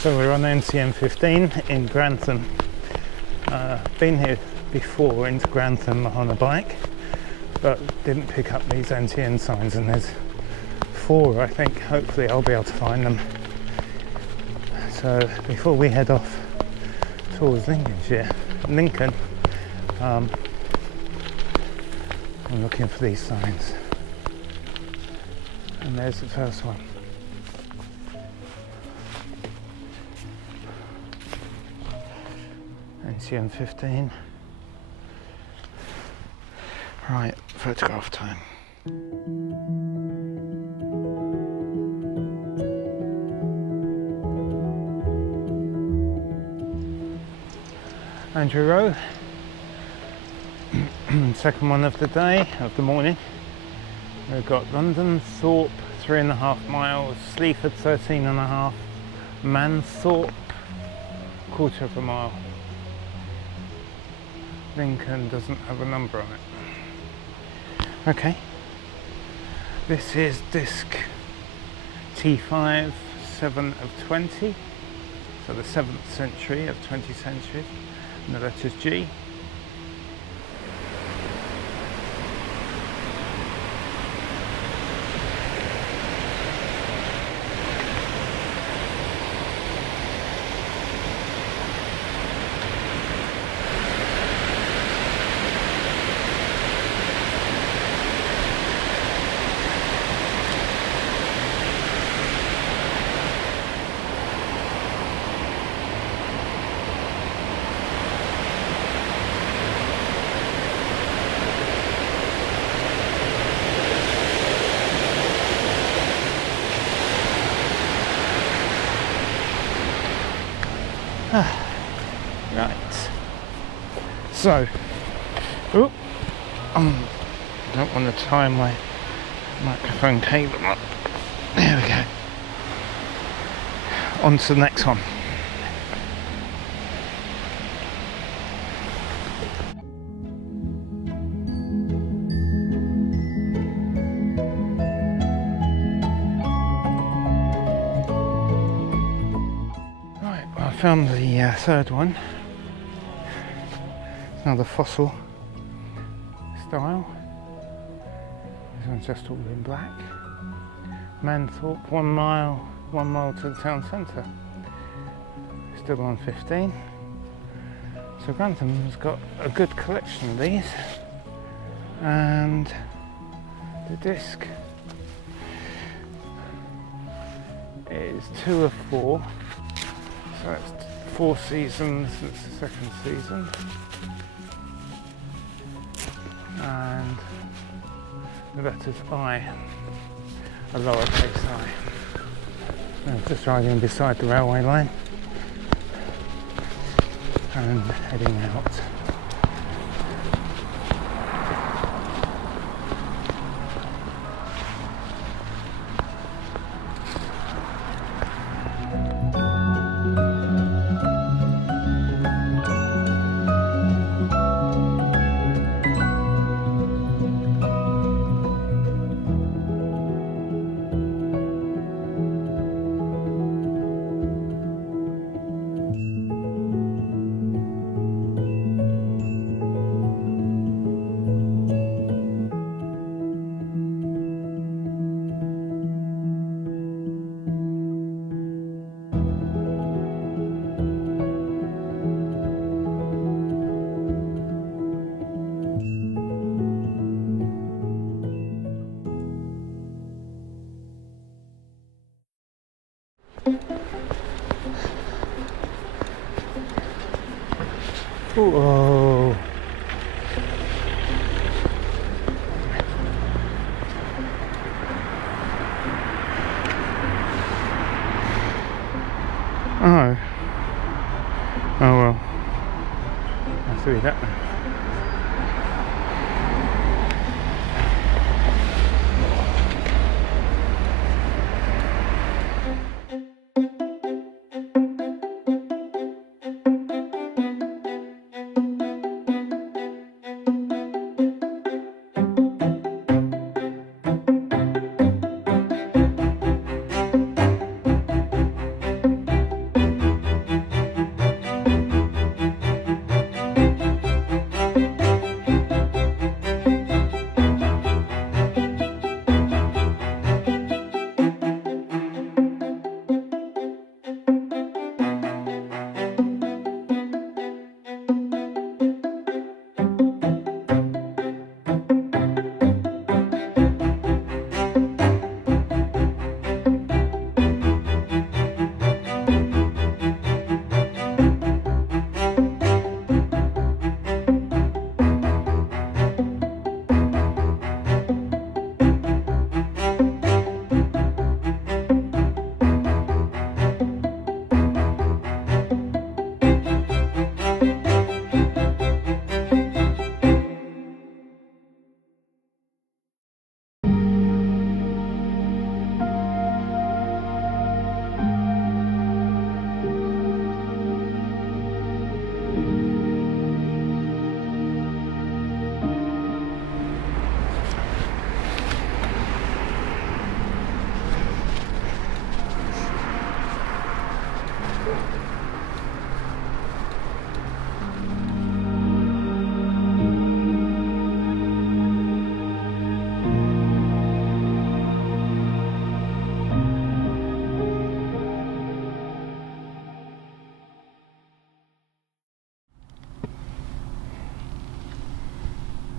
So we're on NCN 15 in Grantham. Been here before into Grantham on a bike, but didn't pick up these NCN signs, and there's 4 I think. Hopefully I'll be able to find them. So before we head off towards Lincoln, I'm looking for these signs, and there's the first one. NCN 15. Right, photograph time. Andrew Row, second one of the day, of the morning. We've got London, Thorpe, 3.5 miles, Sleaford, 13.5, Manthorpe, 1/4 mile. Lincoln doesn't have a number on it. Okay, this is disc T5, 7 of 20, so the 7th century of 20 centuries, and the letters G. Right, so don't want to tie my microphone cable up. There we go. On to the next one. I found the third one. It's another fossil style. This one's just all in black. Manthorpe, 1 mile to the town centre. Still on 15. So Grantham's got a good collection of these. And the disc is 2 of 4. So that's 4 seasons, it's the 2nd season. And the letters I, a lowercase I. I'm just riding beside the railway line and heading out. Oh. Oh. Oh well. I'll see that then.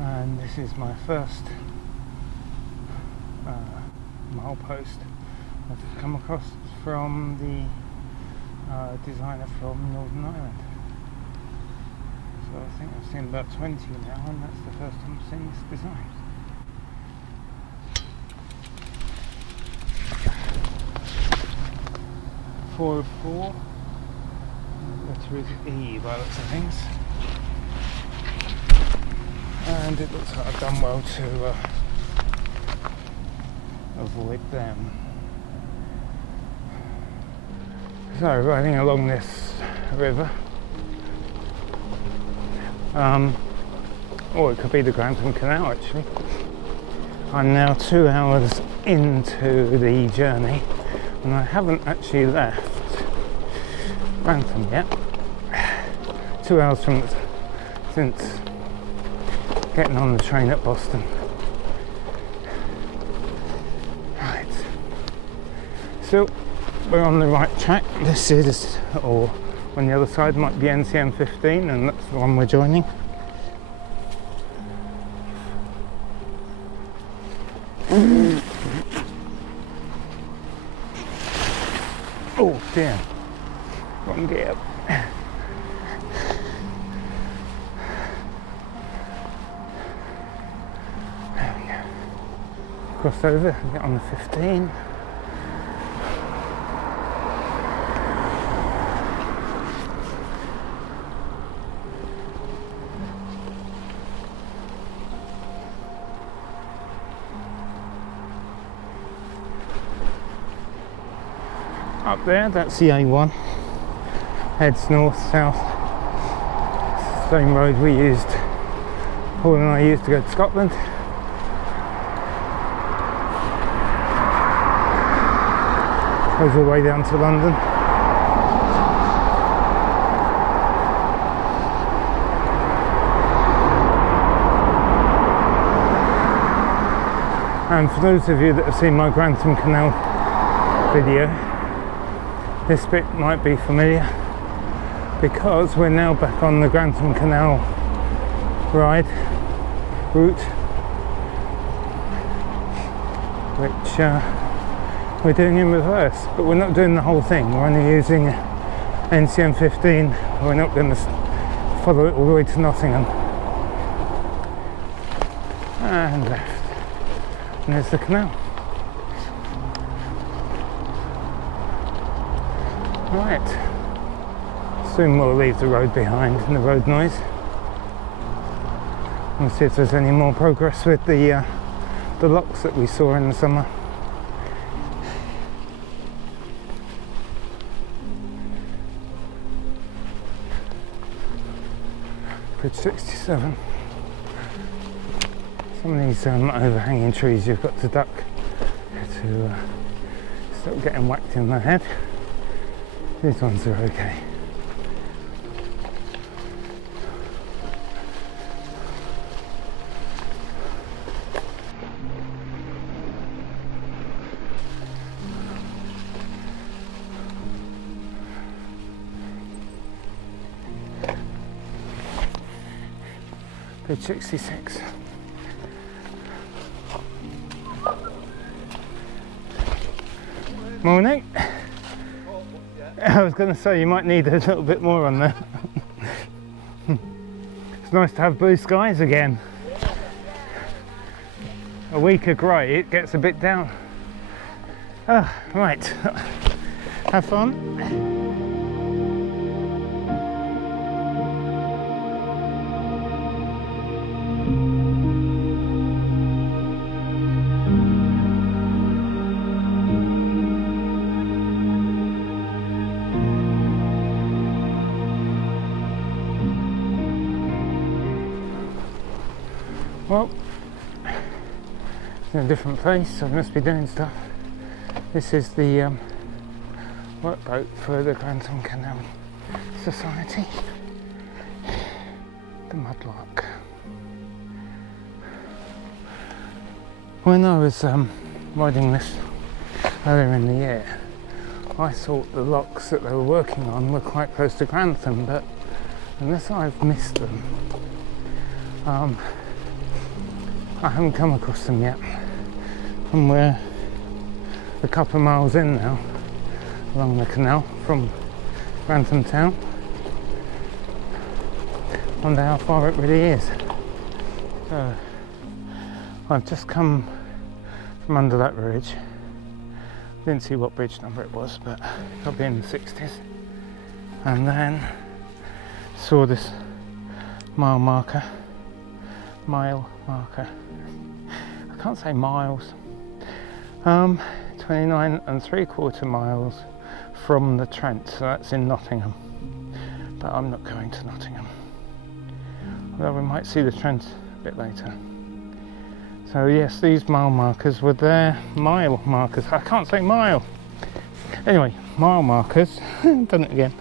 And this is my first milepost I've come across from the designer from Northern Ireland. So I think I've seen about 20 now, and that's the first time I've seen this design. Four of four. The letter is E by the looks of things. And it looks like I've done well to avoid them. So, riding along this river, or it could be the Grantham Canal actually. I'm now 2 hours into the journey and I haven't actually left Grantham yet. 2 hours since getting on the train at Boston. Right, so we're on the right track. This is, or on the other side might be NCN 15, and that's the one we're joining. Oh dear, wrong gear. Cross over and get on the 15. Up there, that's the A1. Heads north, south. Same road we used, Paul and I used to go to Scotland. Goes all the way down to London. And for those of you that have seen my Grantham Canal video, this bit might be familiar because we're now back on the Grantham Canal route, which we're doing in reverse, but we're not doing the whole thing. We're only using NCN 15. We're not going to follow it all the way to Nottingham. And left. And there's the canal. Right. Soon we'll leave the road behind and the road noise. We'll see if there's any more progress with the locks that we saw in the summer. Bridge 67. Some of these overhanging trees you've got to duck to stop getting whacked in the head. These ones are okay. Bridge 66. Morning. I was going to say you might need a little bit more on there. It's nice to have blue skies again. A week of grey, it gets a bit down. Oh, right. Have fun. Well, in a different place, so I must be doing stuff. This is the workboat for the Grantham Canal Society. The Mudlark. When I was riding this earlier in the year, I thought the locks that they were working on were quite close to Grantham, but unless I've missed them, I haven't come across them yet. And we're a couple of miles in now along the canal from Grantham town. I wonder how far it really is. So I've just come from under that bridge. Didn't see what bridge number it was, but probably in the 60s. And then saw this mile marker. I can't say miles. 29 3/4 miles from the Trent, so that's in Nottingham. But I'm not going to Nottingham. Although we might see the Trent a bit later. So yes, these mile markers were their mile markers. I can't say mile. Anyway, mile markers. Done it again.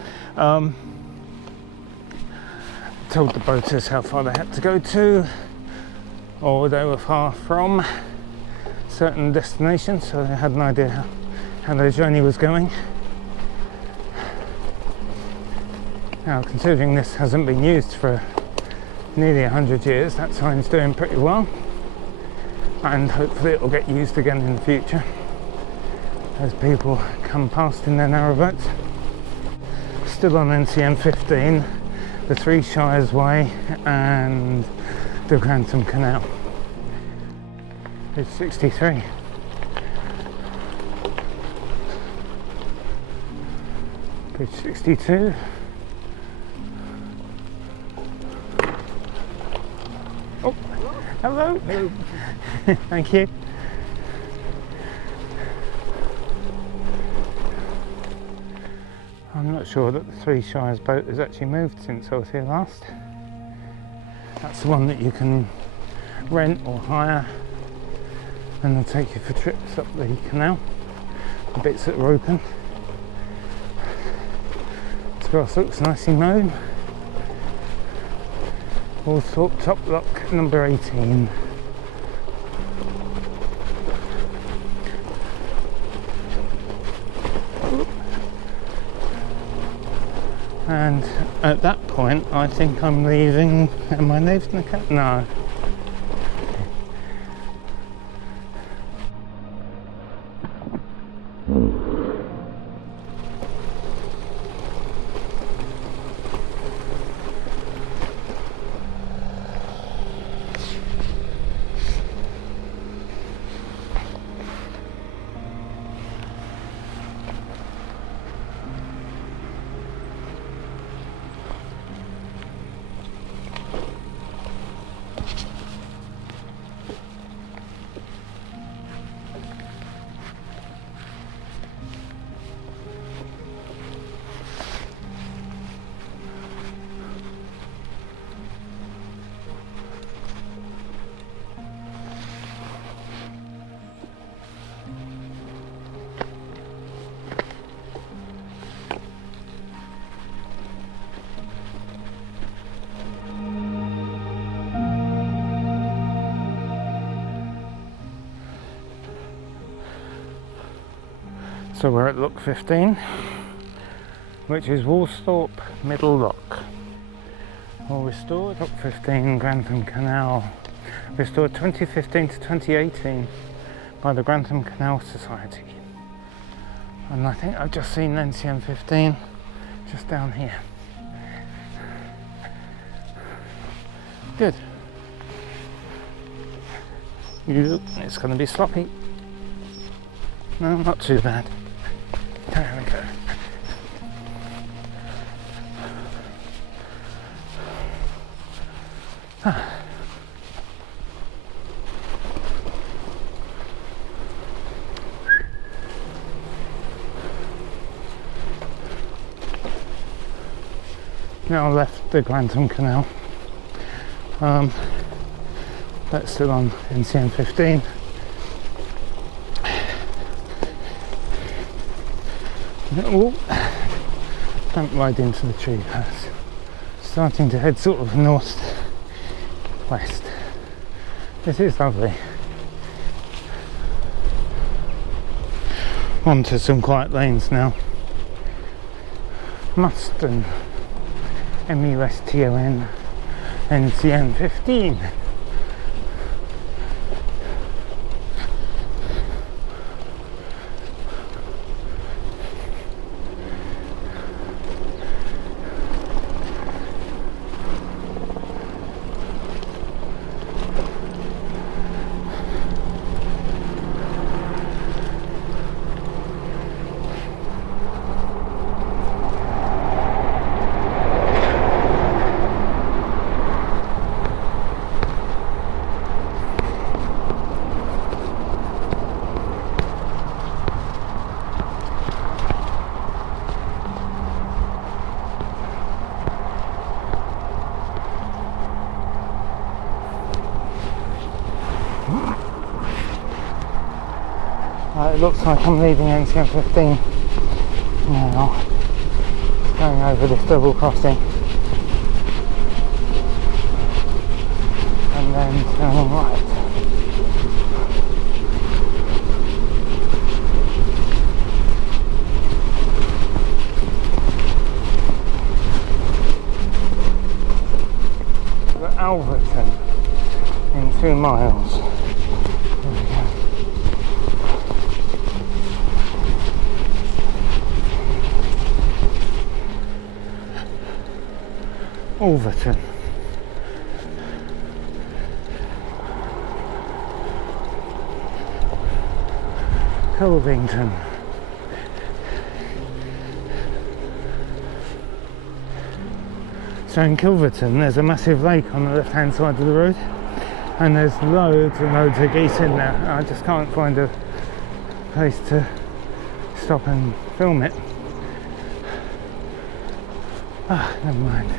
Told the boaters how far they had to go to, or they were far from certain destinations, so they had an idea how their journey was going. Now, considering this hasn't been used for nearly 100 years, that sign's doing pretty well, and hopefully it will get used again in the future as people come past in their narrowboats. Still on NCN 15, the Three Shires Way and the Grantham Canal. It's 63. Page 62. Oh, hello. Hello. Thank you. I'm not sure that the Three Shires boat has actually moved since I was here last. That's the one that you can rent or hire, and they'll take you for trips up the canal, the bits that are open. This grass looks nicely mown. Allthorpe top lock number 18. And at that point, I think I'm leaving. Am I leaving the cat? No. So we're at Lock 15, which is Woolsthorpe Middle Lock. All restored. Lock 15, Grantham Canal. Restored 2015 to 2018 by the Grantham Canal Society. And I think I've just seen NCN 15 just down here. Good. It's going to be sloppy. No, not too bad. There we go. Now left the Grantham Canal. That's still on NCN 15. Oh, don't ride into the tree, Perce. Starting to head sort of north west. This is lovely. Onto some quiet lanes now. Muston, MUSTON, NCN 15. It looks like I'm leaving NCN 15 now, going over this double crossing and then turning right. To Alverton in 2 miles. Alverton. Covington. So in Kilverton there's a massive lake on the left hand side of the road and there's loads and loads of geese in there. I just can't find a place to stop and film it. Never mind.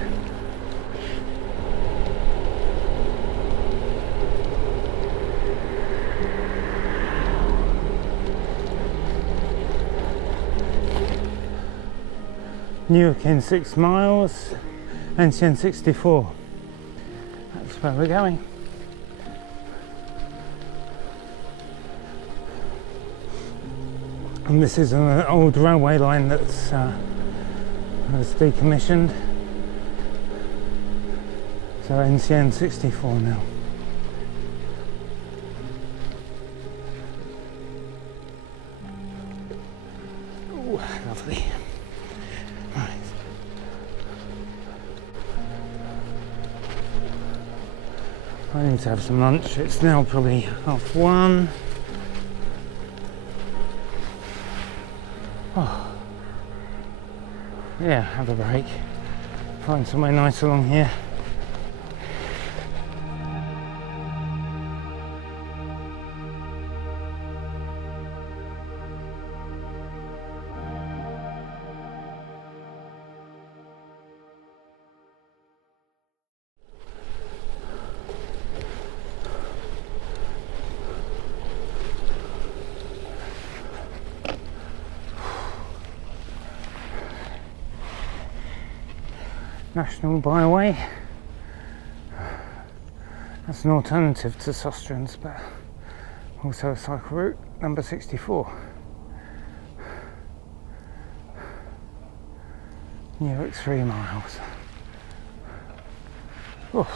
Newark in 6 miles, NCN 64. That's where we're going. And this is an old railway line that's decommissioned. So NCN 64 now. Ooh, lovely. Right. I need to have some lunch. It's now probably 1:30. Oh. Yeah, have a break. Find somewhere nice along here. National Byway. That's an alternative to Sostrans, but also a cycle route, number 64. Newark 3 miles. Oof.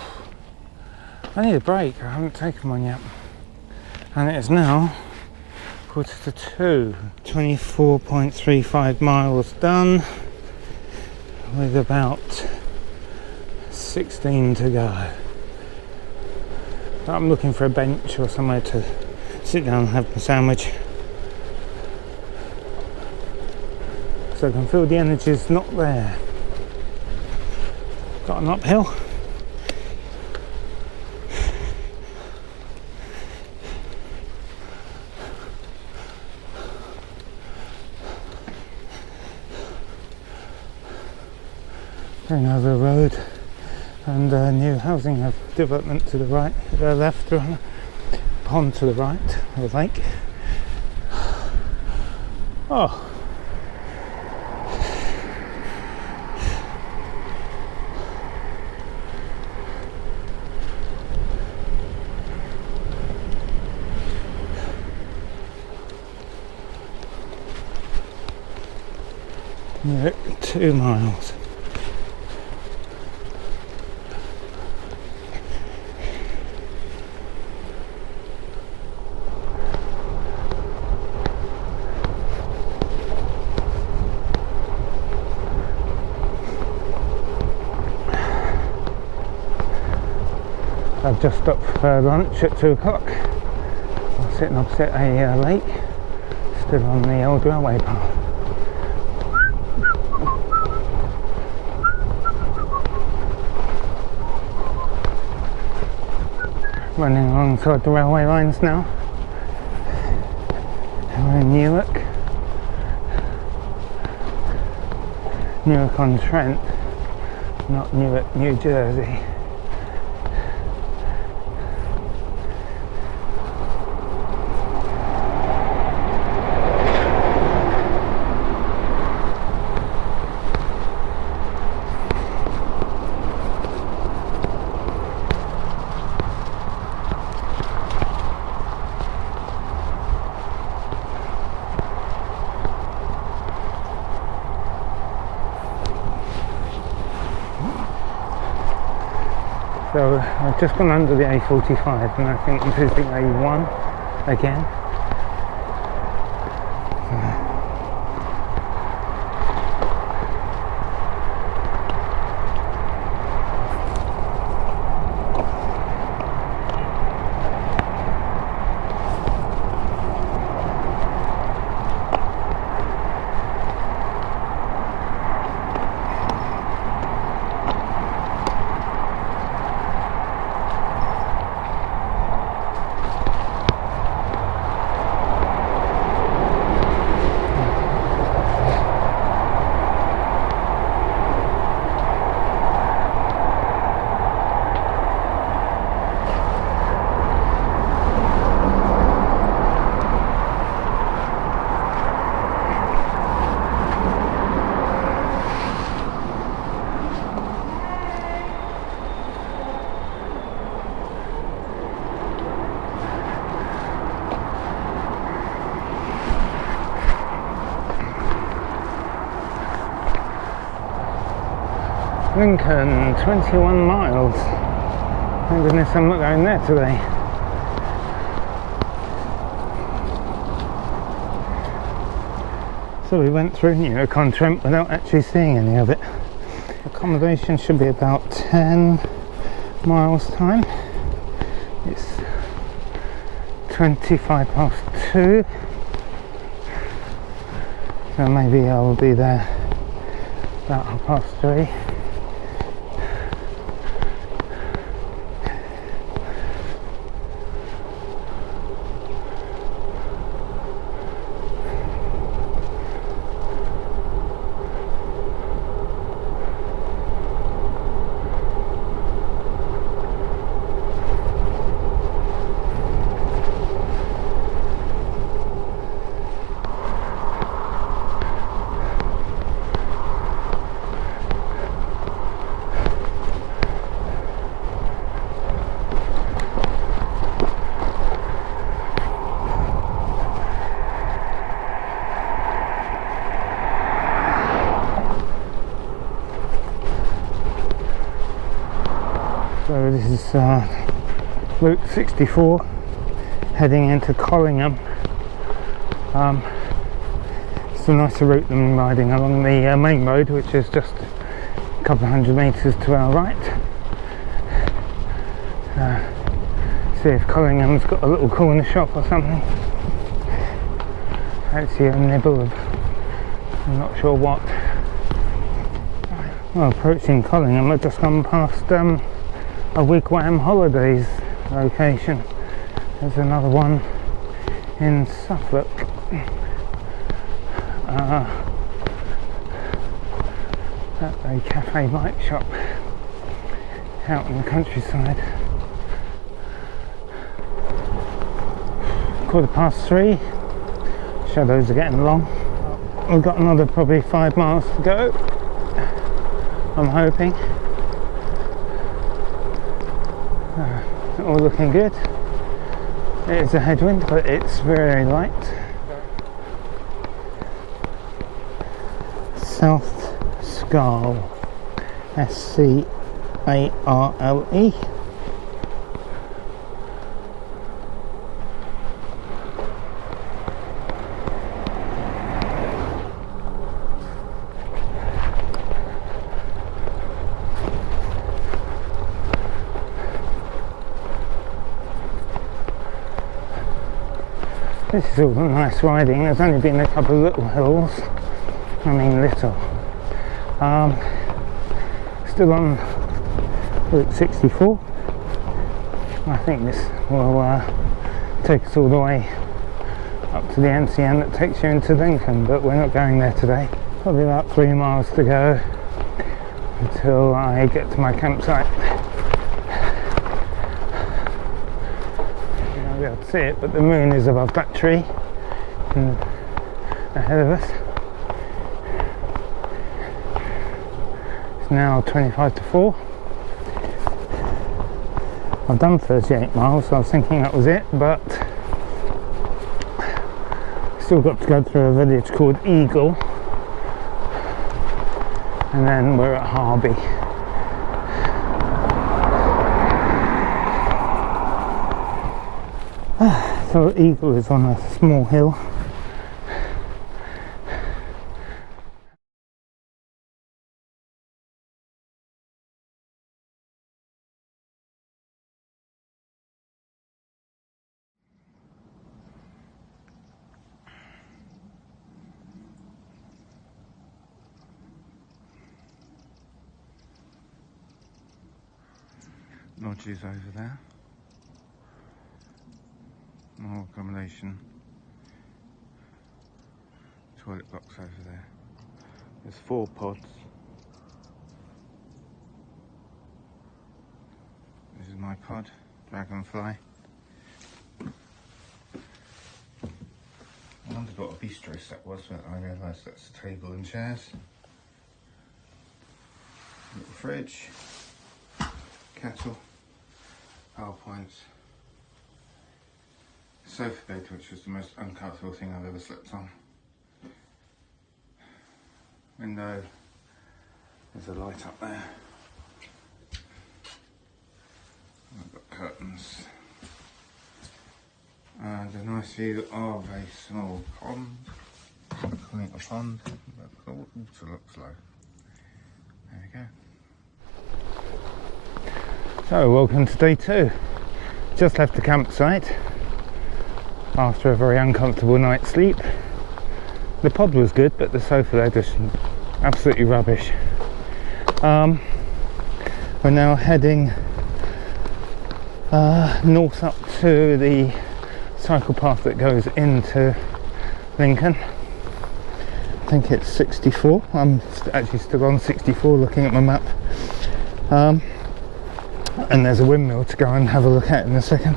I need a break, I haven't taken one yet. And it is now 1:45. 24.35 miles done with about 16 to go. But I'm looking for a bench or somewhere to sit down and have a sandwich. So I can feel the energy's not there. Got an uphill. Another road and new housing development to the right, left, pond to the right, or lake. Oh. Near 2 miles. I've just stopped for lunch at 2 o'clock. I'm sitting opposite a lake, still on the old railway path. Running alongside the railway lines now. And we're in Newark. Newark-on-Trent, not Newark, New Jersey. So I've just gone under the A45 and I think this is the A1 again. Lincoln, 21 miles. Thank goodness I'm not going there today. So we went through Newark-on-Trent without actually seeing any of it. Accommodation should be about 10 miles time. It's 2:25. So maybe I will be there about 3:30. So this is Route 64 heading into Collingham. It's a nicer route than riding along the main road, which is just a couple of hundred metres to our right. See if Collingham's got a little corner shop or something. Actually a nibble of, I'm not sure what. Well, approaching Collingham, I've just gone past a Wigwam Holidays location. There's another one in Suffolk. At a cafe bike shop out in the countryside. 3:15. Shadows are getting long. We've got another probably 5 miles to go, I'm hoping. All looking good. It is a headwind, but it's very light. South Scarle, S-C-A-R-L-E. This is all nice riding. There's only been a couple of little hills. I mean little. Still on Route 64. I think this will take us all the way up to the NCN that takes you into Lincoln, but we're not going there today. Probably about 3 miles to go until I get to my campsite. You won't be able to see it, but the moon is above that tree ahead of us. It's now 25 to 4. I've done 38 miles, so I was thinking that was it, but still got to go through a village called Eagle, and then we're at Harby. So Eagle is on a small hill. Lodges over there. More accommodation. Toilet box over there. There's 4 pods. This is my pod, Dragonfly. I wondered what a bistro set was, but I realised that's a table and chairs. Little fridge. Kettle. Power points. Sofa bed, which was the most uncomfortable thing I've ever slept on. Window. There's a light up there. I've got curtains. And a nice view of a small pond. I'm calling it a pond. That's what the water looks like. There we go. So, welcome to day 2. Just left the campsite after a very uncomfortable night's sleep. The pod was good, but the sofa there just absolutely rubbish. We're now heading north up to the cycle path that goes into Lincoln. I think it's 64. I'm actually still on 64 looking at my map. And there's a windmill to go and have a look at in a second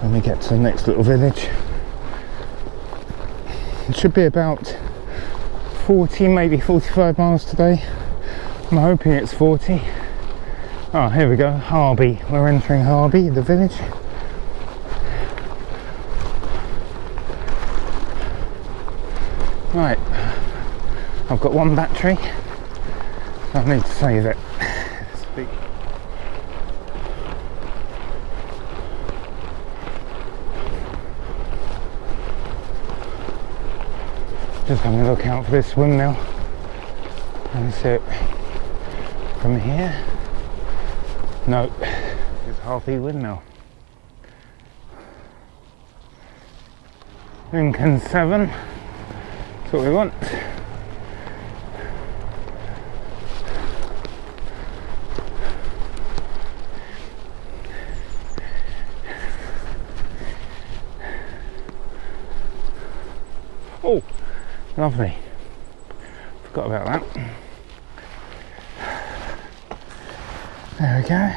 when we get to the next little village. It should be about 40, maybe 45 miles today. I'm hoping it's 40. Oh, here we go, Harby. We're entering Harby, the village. Right, I've got 1 battery, so I need to save it. Just having a look out for this windmill, and so from here, no, it's Harby windmill. Lincoln 7, that's what we want. Oh, lovely. Forgot about that. There we go.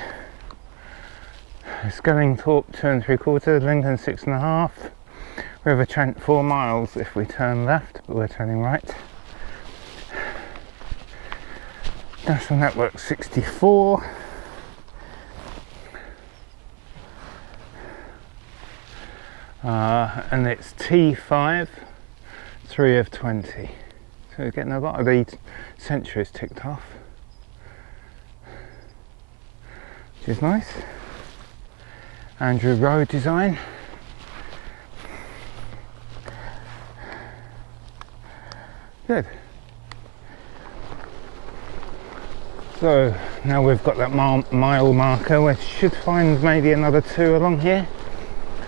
Skellingthorpe 2 3/4, Lincoln 6.5. River Trent 4 miles if we turn left, but we're turning right. National Network 64. And it's T5, 3 of 20. So we're getting a lot of the centuries ticked off, which is nice. Andrew Road design. Good. So now we've got that mile marker, we should find maybe another 2 along here.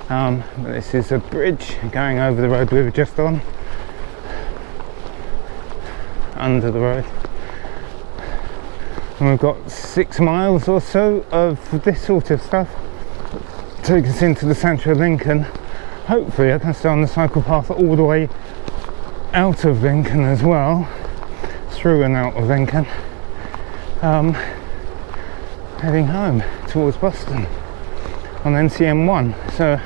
But this is a bridge going over the road we were just on, under the road, and we've got 6 miles or so of this sort of stuff. Take us into the centre of Lincoln. Hopefully I can stay on the cycle path all the way out of Lincoln as well, through and out of Lincoln, heading home towards Boston on NCN 1. So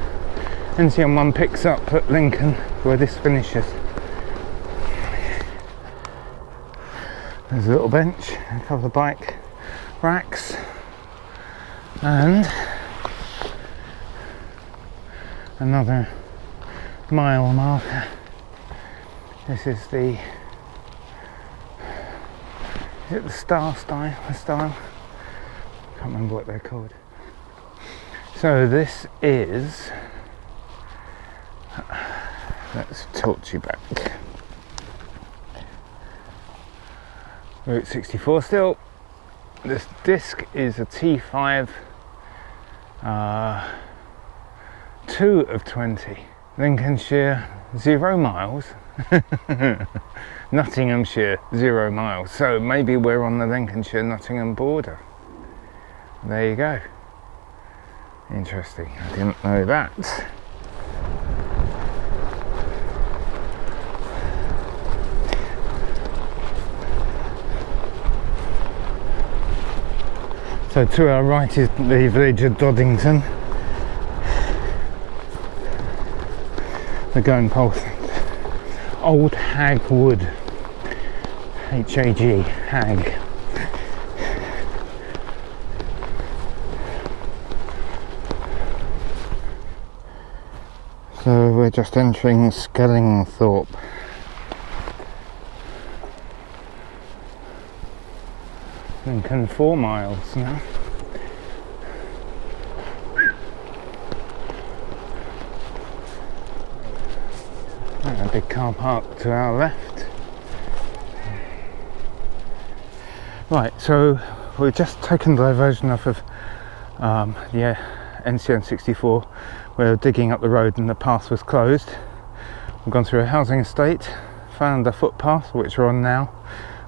NCN 1 picks up at Lincoln where this finishes. There's a little bench, a couple of bike racks, and another mile marker. This is the star style? Can't remember what they're called. So this is, let's tilt you back. Route 64 still. This disc is a T5, 2 of 20. Lincolnshire 0 miles. Nottinghamshire 0 miles. So maybe we're on the Lincolnshire-Nottingham border. There you go. Interesting. I didn't know that. So to our right is the village of Doddington. The going past Old Hag Wood, H-A-G, Hag. So we're just entering Skellingthorpe. Lincoln 4 miles now. A big car park to our left. Right, so we've just taken the diversion off of the NCN 64. We're digging up the road and the path was closed. We've gone through a housing estate, found a footpath which we're on now,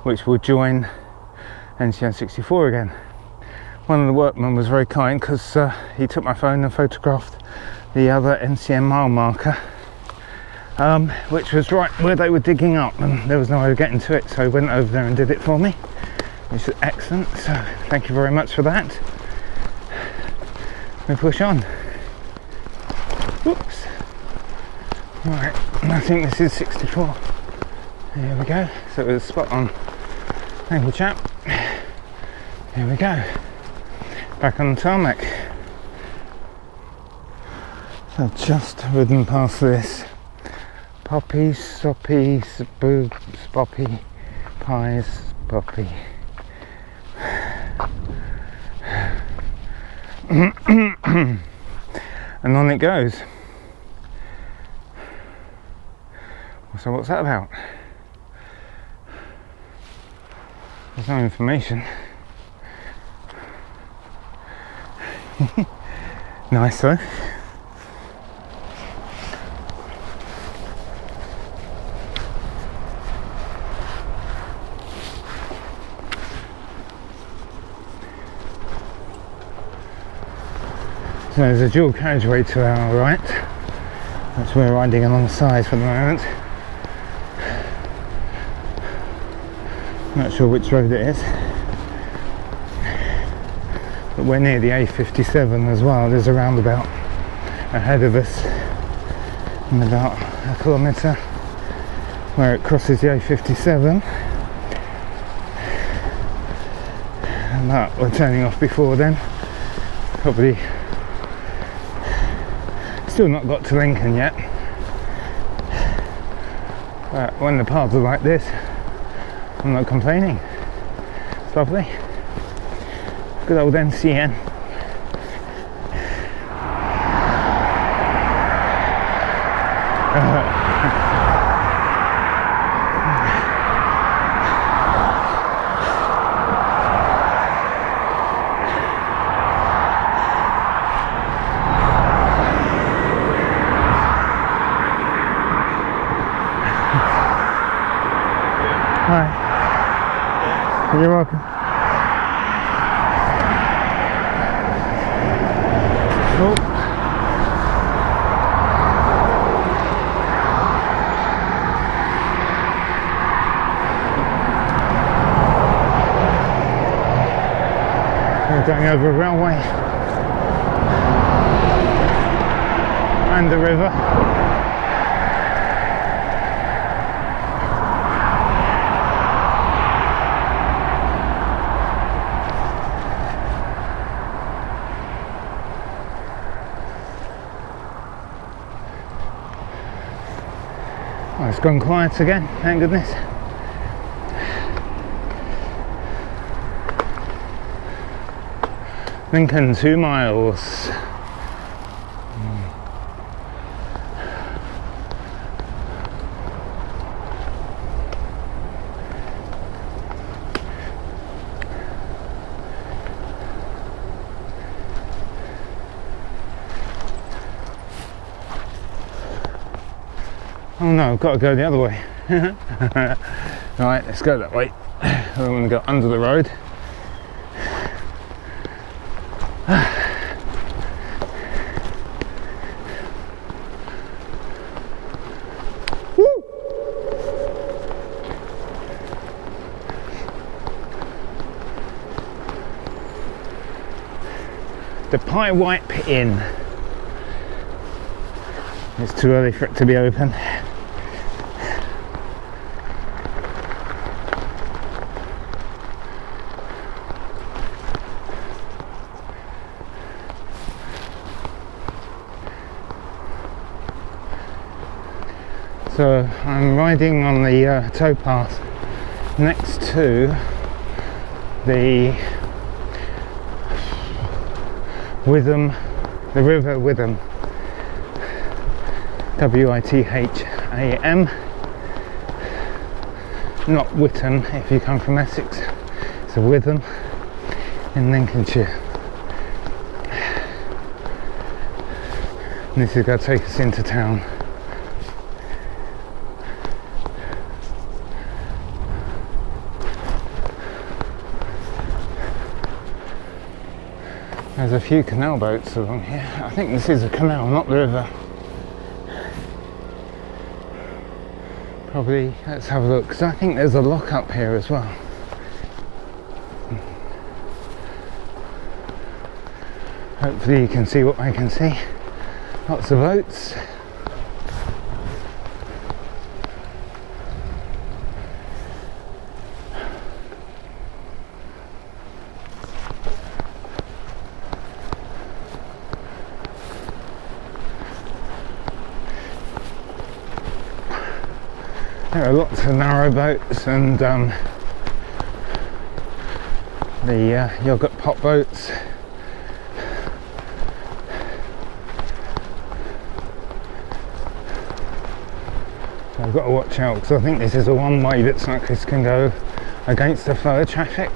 which will join NCN 64 again. One of the workmen was very kind because he took my phone and photographed the other NCN mile marker, which was right where they were digging up, and there was no way of getting to it, so he went over there and did it for me, which is excellent. So thank you very much for that. We push on. Whoops. Right, I think this is 64. Here we go. So it was spot on. Thank you, chap. Here we go. Back on the tarmac. So just ridden past this. Poppy, soppy, spoop, spoppy, pies, poppy. And on it goes. So what's that about? There's no information. Nice though. So there's a dual carriageway to our right, which we're riding alongside for the moment. Not sure which road it is, but we're near the A57 as well. There's a roundabout ahead of us in about a kilometre where it crosses the A57, but we're turning off before then. Probably still not got to Lincoln yet, but when the paths are like this, I'm not complaining. It's lovely. Good old NCN. Hi. You're welcome. Oh. We're going over a railway and the river. Oh, it's gone quiet again, thank goodness. Lincoln 2 miles. Oh no, I've got to go the other way. Right, let's go that way. I don't want to go under the road. The Pie Wipe Inn. It's too early for it to be open. So I'm riding on the towpath next to the Witham, the River Witham, W-I-T-H-A-M, not Witham if you come from Essex, it's a Witham in Lincolnshire. And this is going to take us into town. There's a few canal boats along here. I think this is a canal, not the river. Probably, let's have a look, because I think there's a lock up here as well. Hopefully you can see what I can see. Lots of boats. There are lots of narrow boats and the yoghurt pot boats. So I've got to watch out because I think this is a one-way that cyclists can go against the flow of traffic.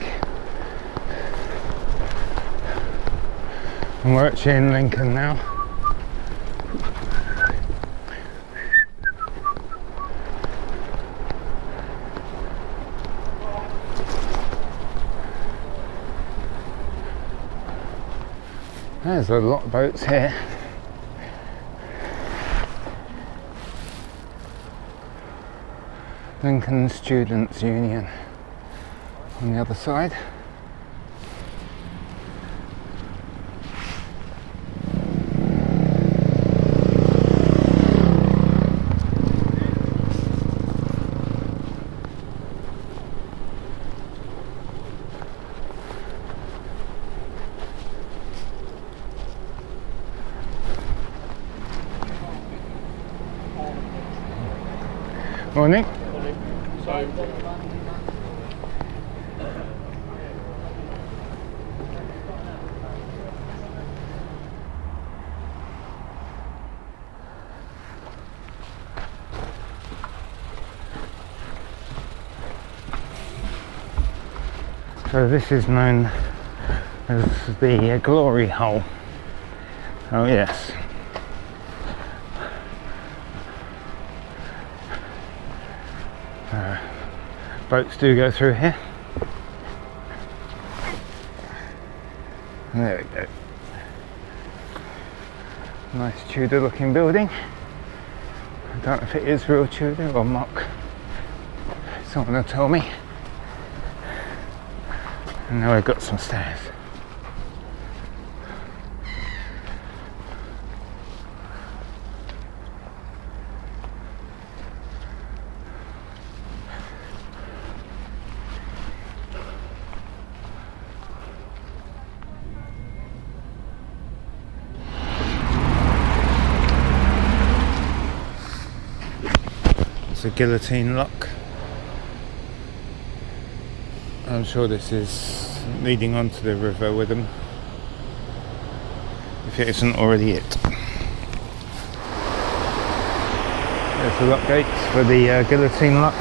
And we're actually in Lincoln now. There's a lot of boats here. Lincoln Students' Union on the other side. Morning. So this is known as the glory hole. Oh yes. Boats do go through here. There we go. Nice Tudor looking building. I don't know if it is real Tudor or mock. Someone will tell me. And now we've got some stairs. It's a guillotine lock. I'm sure this is leading onto the river with them, if it isn't already it. There's the lock gates for the guillotine lock.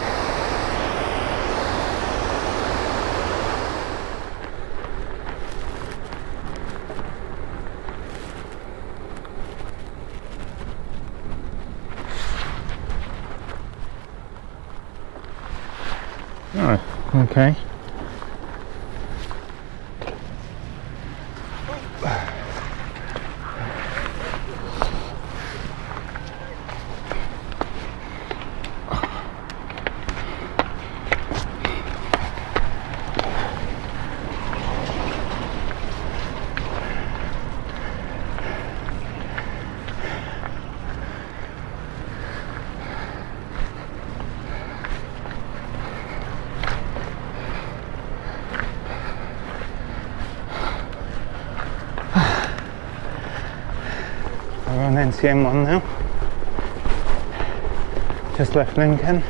Oh, okay. We're on NCN 1 now. Just left Lincoln.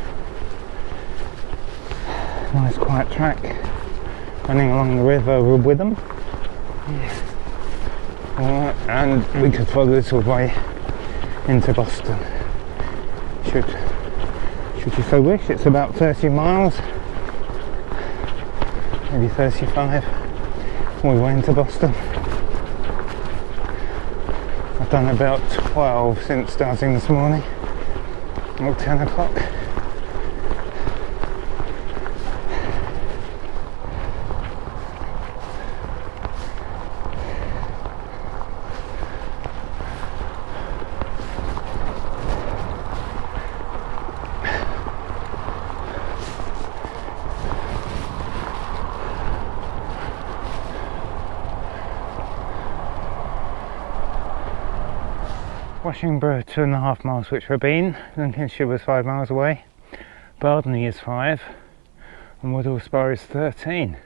Nice quiet track running along the river with them. And we could follow this all the way into Boston. Should you so wish. It's about 30 miles, maybe 35, all the way into Boston. I've done about 12 since starting this morning, or 10 o'clock. Washington 2.5 miles, which we've been. Lincolnshire was 5 miles away. Bardney is 5, and Woodhall Spa is 13.